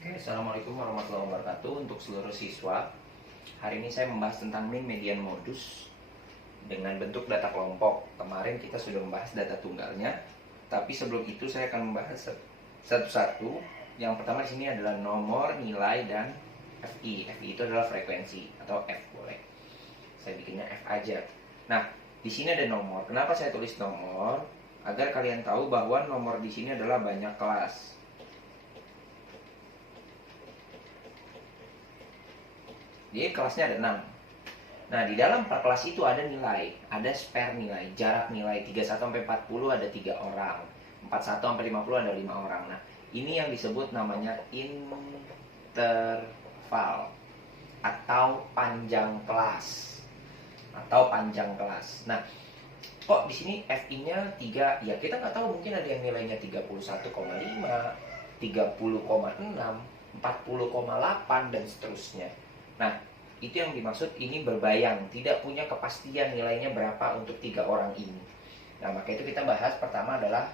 Oke, Assalamualaikum warahmatullahi wabarakatuh. Untuk seluruh siswa, hari ini saya membahas tentang mean, median, modus dengan bentuk data kelompok. Kemarin kita sudah membahas data tunggalnya, tapi sebelum itu saya akan membahas satu-satu. Yang pertama di sini adalah nomor, nilai, dan FI. FI itu adalah frekuensi atau F boleh. Saya bikinnya F aja. Nah, di sini ada nomor. Kenapa saya tulis nomor? Agar kalian tahu bahwa nomor di sini adalah banyak kelas. Jadi kelasnya ada 6. Nah, di dalam per kelas itu ada nilai, ada spare nilai, jarak nilai 31 sampai 40 ada 3 orang, 41 sampai 50 ada 5 orang. Nah, ini yang disebut namanya interval atau panjang kelas. Nah, kok di sini FI-nya 3? Ya, kita nggak tahu, mungkin ada yang nilainya 31,5, 30,6, 40,8 dan seterusnya. Nah, itu yang dimaksud ini berbayang, tidak punya kepastian nilainya berapa untuk 3 orang ini. Nah, maka itu kita bahas pertama adalah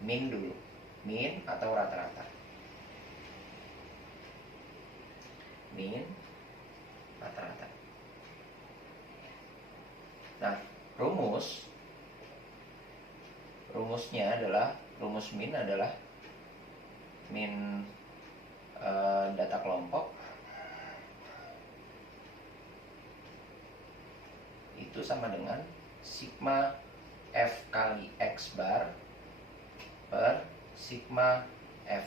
mean dulu. Mean atau rata-rata. Mean, rata-rata. Nah, rumusnya adalah, rumus mean adalah mean data kelompok itu sama dengan sigma F kali X bar per sigma F.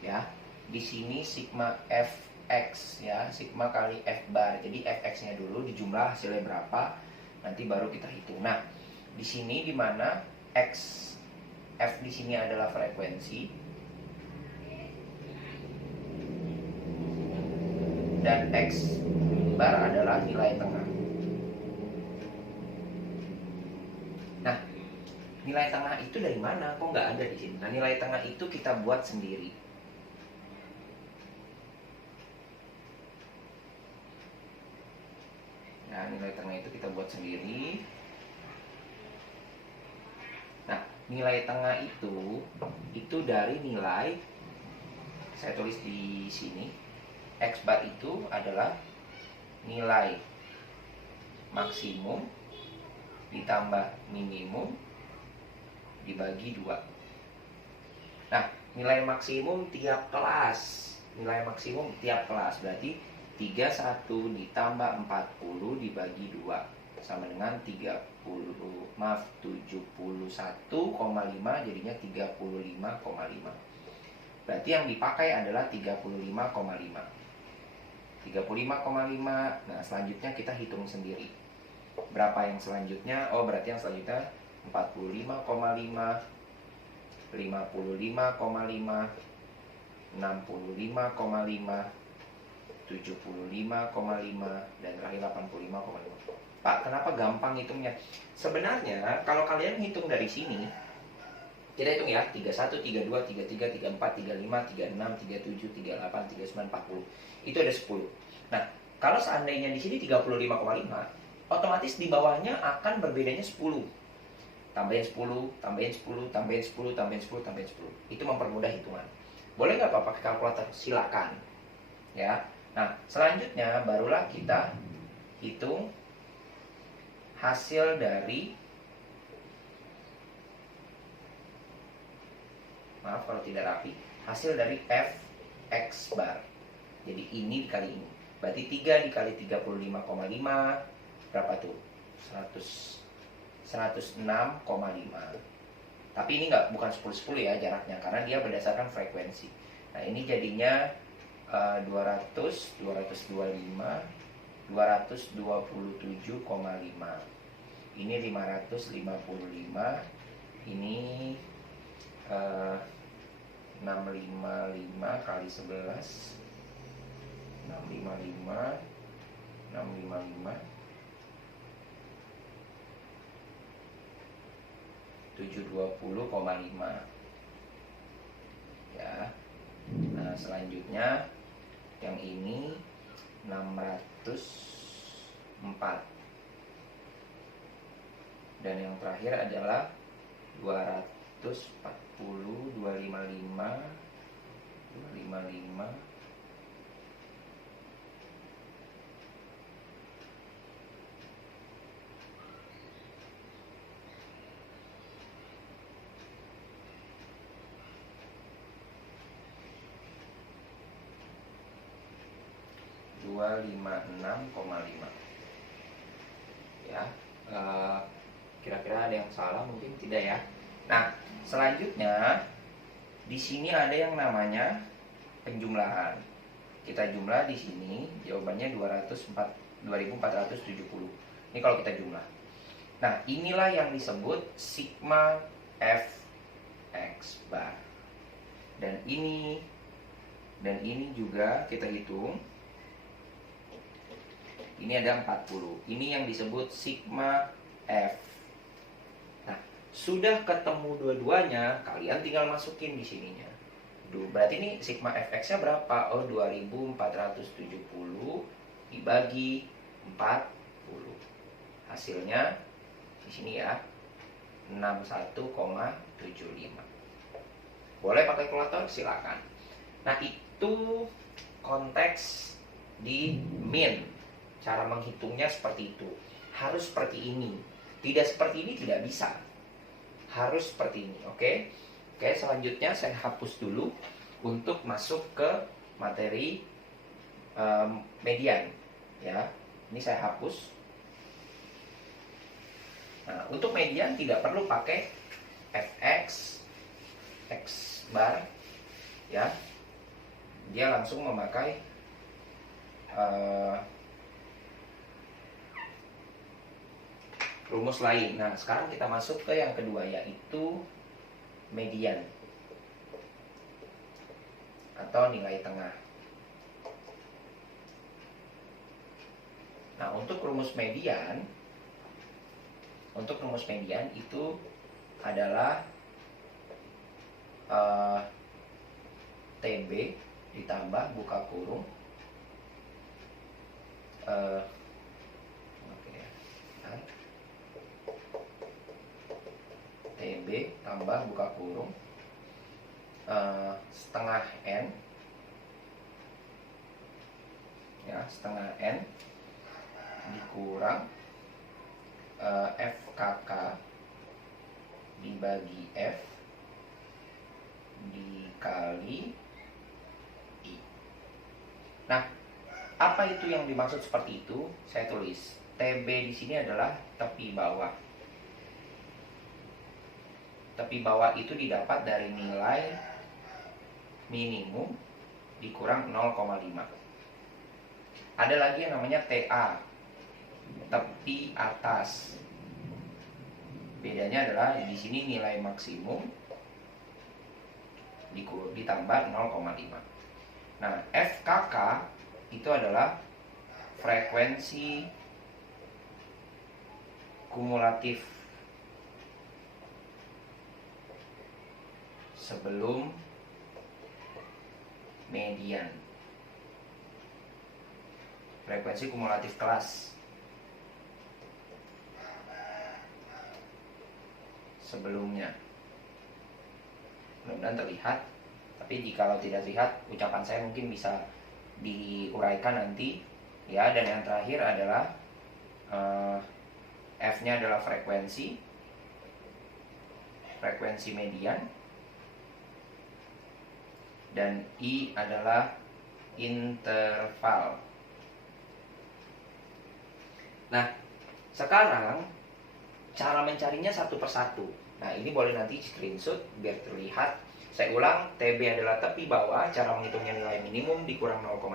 Ya, di sini sigma Fx ya, sigma kali F bar. Jadi Fx-nya dulu dijumlah hasilnya berapa, nanti baru kita hitung. Nah, di sini di mana X F di sini adalah frekuensi dan X bar adalah nilai tengah. Nah, nilai tengah itu dari mana? Kok nggak ada di sini? Nah, nilai tengah itu kita buat sendiri. Nah, nilai tengah itu kita buat sendiri. Nah, nilai tengah itu dari nilai, saya tulis di sini, X bar itu adalah nilai maksimum ditambah minimum dibagi 2. Nah, nilai maksimum tiap kelas. Nilai maksimum tiap kelas berarti 31 ditambah 40 dibagi 2 sama dengan 71,5 jadinya 35,5. Berarti yang dipakai adalah 35,5. 35,5. Nah, selanjutnya kita hitung sendiri. Berapa yang selanjutnya? Oh, berarti yang selanjutnya 45,5, 55,5, 65,5, 75,5 dan terakhir 85,5. Pak, kenapa gampang hitungnya? Sebenarnya kalau kalian hitung dari sini, kita hitung ya, 31, 32, 33, 34, 35, 36, 37, 38, 39, 40. Itu ada 10. Nah, kalau seandainya di sini 35,5, otomatis di bawahnya akan berbedanya 10. Tambahin 10, tambahin 10, tambahin 10, tambahin 10, tambahin 10. Itu mempermudah hitungan. Boleh nggak Pak pakai kalkulator? Silakan. Ya. Nah, selanjutnya barulah kita hitung hasil dari, maaf kalau tidak rapi, hasil dari Fx bar. Jadi ini dikali ini. Berarti 3 dikali 35,5 berapa tuh? 106,5. Tapi ini bukan 10-10 ya jaraknya, karena dia berdasarkan frekuensi. Nah, ini jadinya 200, 225, 227,5. Ini 555. Ini 655 kali 11, 655, 655, 720,5 ya. Nah, selanjutnya yang ini 604 dan yang terakhir adalah 240, 255, 255 256,5 ya. Kira-kira ada yang salah, mungkin tidak ya. Nah, selanjutnya di sini ada yang namanya penjumlahan. Kita jumlah di sini, jawabannya 2470. Ini kalau kita jumlah. Nah, inilah yang disebut sigma fx bar. Dan ini juga kita hitung. Ini ada 40. Ini yang disebut sigma f. Nah, sudah ketemu dua-duanya, kalian tinggal masukin di sininya. Berarti ini sigma fx-nya berapa? Oh, 2470 dibagi 40. Hasilnya di sini ya, 61,75. Boleh pakai kalkulator? Silakan. Nah, itu konteks di min. Cara menghitungnya seperti itu. Harus seperti ini. Tidak seperti ini tidak bisa. Harus seperti ini, oke? Oke, selanjutnya saya hapus dulu untuk masuk ke materi median. Ya, ini saya hapus. Nah, untuk median tidak perlu pakai fx, x bar, ya. Dia langsung memakai rumus lain. Nah, sekarang kita masuk ke yang kedua, yaitu median atau nilai tengah. Nah, untuk rumus median itu adalah TB ditambah buka kurung TB tambah buka kurung setengah N, ya, setengah N dikurang FKK dibagi F dikali I. Nah, apa itu yang dimaksud seperti itu? Saya tulis TB di sini adalah tepi bawah. Tepi bawah itu didapat dari nilai minimum dikurang 0,5. Ada lagi yang namanya TA, tepi atas. Bedanya adalah di sini nilai maksimum ditambah 0,5. Nah, FKK itu adalah frekuensi kumulatif sebelum median. Frekuensi kumulatif kelas sebelumnya. Mudah-mudahan terlihat. Tapi jikalau tidak terlihat, ucapan saya mungkin bisa diuraikan nanti. Ya, dan yang terakhir adalah F-nya adalah frekuensi median, dan I adalah interval. Nah, sekarang cara mencarinya satu persatu. Nah, ini boleh nanti screenshot biar terlihat. Saya ulang, TB adalah tepi bawah, cara menghitungnya nilai minimum dikurang 0,5.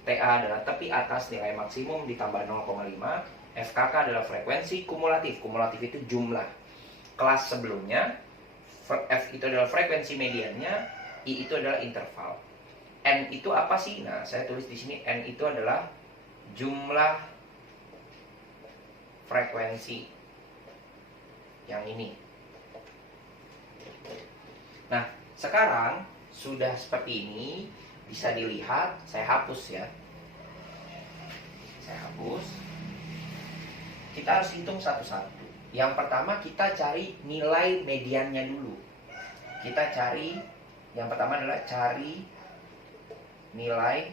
TA adalah tepi atas, nilai maksimum ditambah 0,5. FKK adalah frekuensi kumulatif. Kumulatif itu jumlah kelas sebelumnya. F itu adalah frekuensi mediannya. I itu adalah interval. N itu apa sih? Nah, saya tulis di sini N itu adalah jumlah frekuensi yang ini. Nah, sekarang sudah seperti ini, bisa dilihat. Saya hapus ya. Saya hapus. Kita harus hitung satu-satu. Yang pertama kita cari nilai mediannya dulu. Kita cari Yang pertama adalah cari nilai,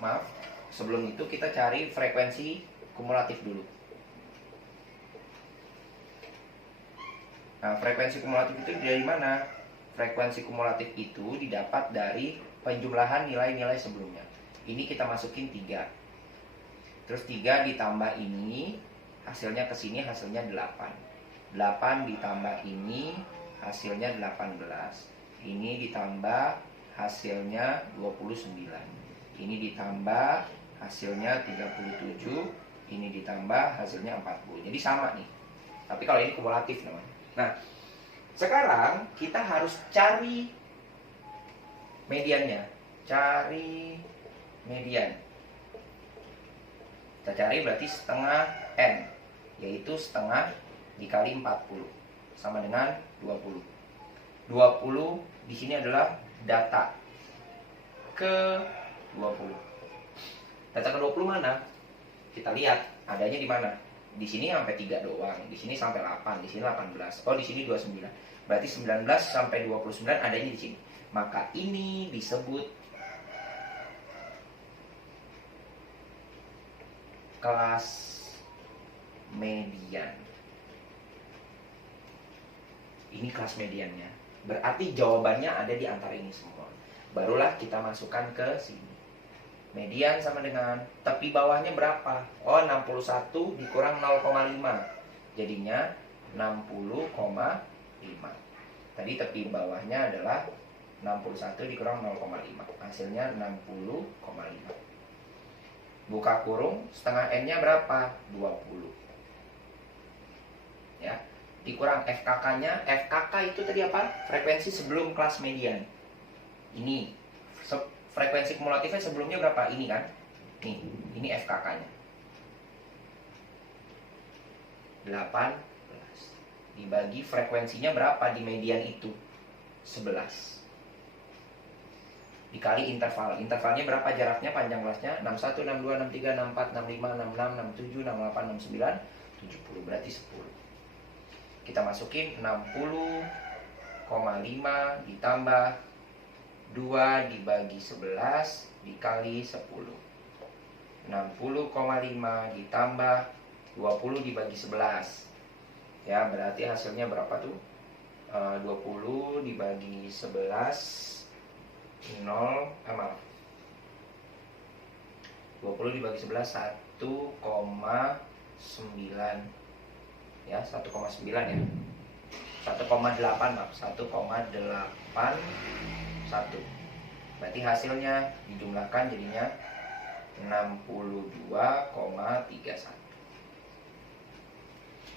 maaf, sebelum itu kita cari frekuensi kumulatif dulu. Nah, frekuensi kumulatif itu dari mana? Frekuensi kumulatif itu didapat dari penjumlahan nilai-nilai sebelumnya. Ini kita masukin 3. Terus 3 ditambah ini, hasilnya ke sini hasilnya 8. 8 ditambah ini, hasilnya 18. Ini ditambah hasilnya 29. Ini ditambah hasilnya 37. Ini ditambah hasilnya 40. Jadi sama nih. Tapi kalau ini kumulatif namanya. Nah, sekarang kita harus cari mediannya. Cari median. Kita cari berarti setengah N, yaitu setengah dikali 40 sama dengan 20. 20 di sini adalah data ke 20. Data ke 20 mana? Kita lihat adanya di mana? Di sini sampai 3 doang, di sini sampai 8, di sini 18. Oh, di sini 29. Berarti 19 sampai 29 adanya di sini. Maka ini disebut kelas median. Ini kelas mediannya. Berarti jawabannya ada di antara ini semua. Barulah kita masukkan ke sini. Median sama dengan tepi bawahnya berapa? Oh, 61 dikurang 0,5. Jadinya 60,5. Tadi tepi bawahnya adalah 61 dikurang 0,5. Hasilnya 60,5. Buka kurung, setengah N-nya berapa? 20. Ya. Dikurang FKK-nya. FKK itu tadi apa? Frekuensi sebelum kelas median. Ini frekuensi kumulatifnya sebelumnya berapa? Ini kan? Nih, ini FKK-nya. 18. Dibagi frekuensinya berapa di median itu? 11. Dikali interval. Intervalnya berapa jaraknya, panjang kelasnya? 61, 62, 63, 64, 65, 66, 67, 68, 69, 70. Berarti 10. Kita masukin 60,5 ditambah 2 dibagi 11 dikali 10. 60,5 ditambah 20 dibagi 11. Ya, berarti hasilnya berapa tuh? 20 dibagi 11 maaf. 20 dibagi 11 1,9. Ya, 1,9 ya. 1,8 maaf, 1,81. Berarti hasilnya dijumlahkan jadinya 62,31.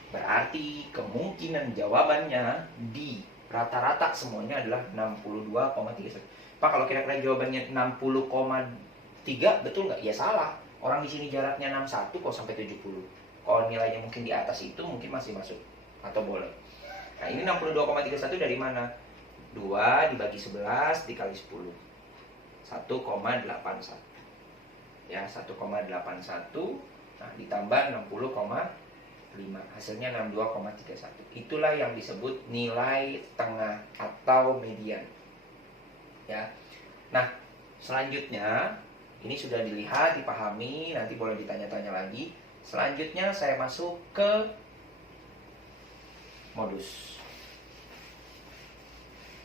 Berarti kemungkinan jawabannya di rata-rata semuanya adalah 62,31. Pak, kalau kira-kira jawabannya 60,3 betul nggak? Ya salah. Orang di sini jaraknya 61 kok sampai 70. Kalau nilainya mungkin di atas itu mungkin masih masuk atau boleh. Nah, ini 62,31 dari mana? 2 dibagi 11 dikali 10. 1,81. Ya, 1,81. Nah, ditambah 60,5. Hasilnya 62,31. Itulah yang disebut nilai tengah atau median. Ya. Nah, selanjutnya ini sudah dilihat, dipahami, nanti boleh ditanya-tanya lagi. Selanjutnya saya masuk ke modus.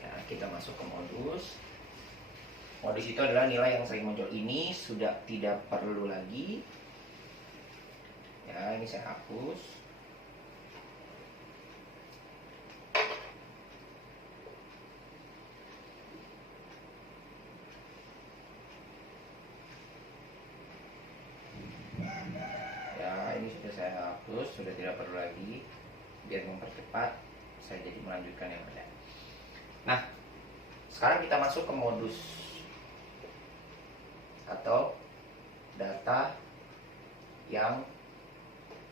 Ya, kita masuk ke modus. Modus itu adalah nilai yang sering muncul. Ini sudah tidak perlu lagi. Ya, ini saya hapus. Saya hapus, sudah tidak perlu lagi. Biar mempercepat, saya jadi melanjutkan yang ada. Nah, sekarang kita masuk ke modus atau data yang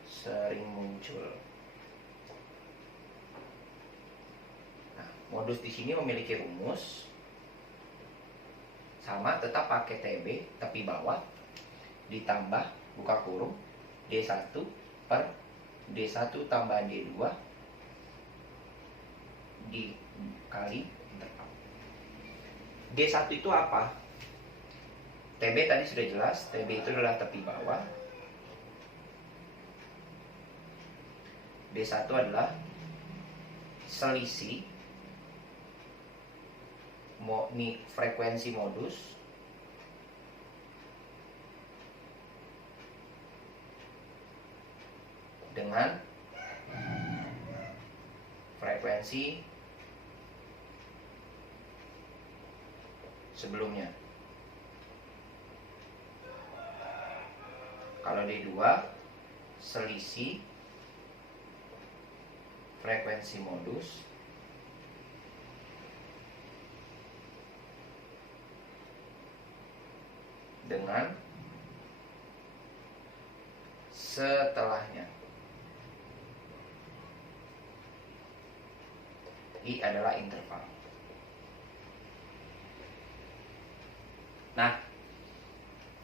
sering muncul. Nah, modus di sini memiliki rumus sama, tetap pakai TB tepi bawah ditambah buka kurung D1 per D1 tambah D2 dikali interval. D1 itu apa? TB tadi sudah jelas, TB itu adalah tepi bawah. D1 adalah selisih frekuensi modus dengan frekuensi sebelumnya. Kalau D2 selisih frekuensi modus dengan setelahnya. I adalah interval. Nah,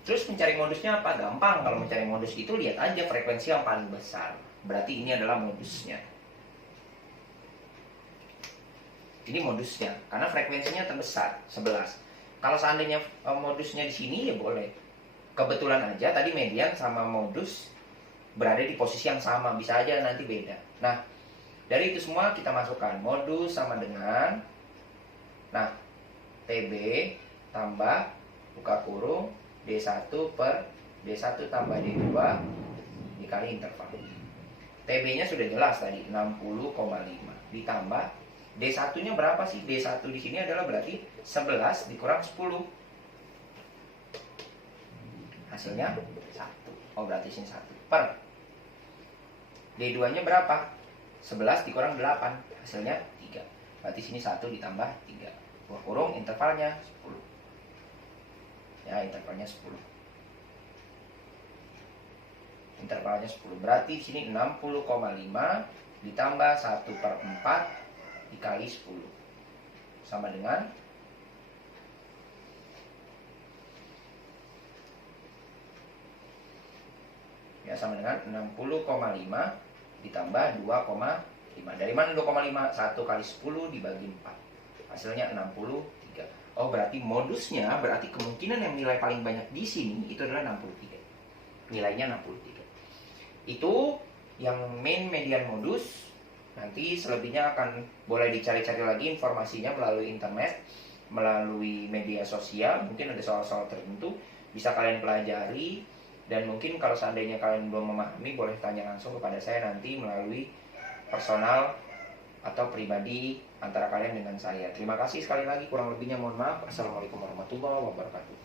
terus mencari modusnya apa? Gampang. Kalau mencari modus itu lihat aja frekuensi yang paling besar. Berarti ini adalah modusnya. Ini modusnya, karena frekuensinya terbesar 11. Kalau seandainya modusnya di sini ya boleh. Kebetulan aja tadi median sama modus berada di posisi yang sama, bisa aja nanti beda. Nah, dari itu semua kita masukkan modus sama dengan, nah, TB tambah buka kurung D1 per D1 tambah D2 dikali interval. TB-nya sudah jelas tadi 60,5 ditambah D1-nya berapa sih? D1 di sini adalah berarti 11 dikurang 10. Hasilnya 1. Oh, berarti sini 1 per D2-nya berapa? 11 dikurang 8. Hasilnya 3. Berarti sini 1 ditambah 3. Buka kurung intervalnya 10. Ya, intervalnya 10. Intervalnya 10. Berarti sini 60,5 ditambah 1 per 4 dikali 10 sama dengan sama dengan 60,5 ditambah 2,5. Dari mana 2,5? 1 kali 10 dibagi 4. Hasilnya 63. Oh, berarti modusnya, berarti kemungkinan yang nilai paling banyak di sini itu adalah 63. Nilainya 63. Itu yang main median modus. Nanti selebihnya akan boleh dicari-cari lagi informasinya melalui internet, melalui media sosial. Mungkin ada soal-soal tertentu bisa kalian pelajari. Dan mungkin kalau seandainya kalian belum memahami, boleh tanya langsung kepada saya nanti melalui personal atau pribadi antara kalian dengan saya. Terima kasih sekali lagi, kurang lebihnya mohon maaf. Assalamualaikum warahmatullahi wabarakatuh.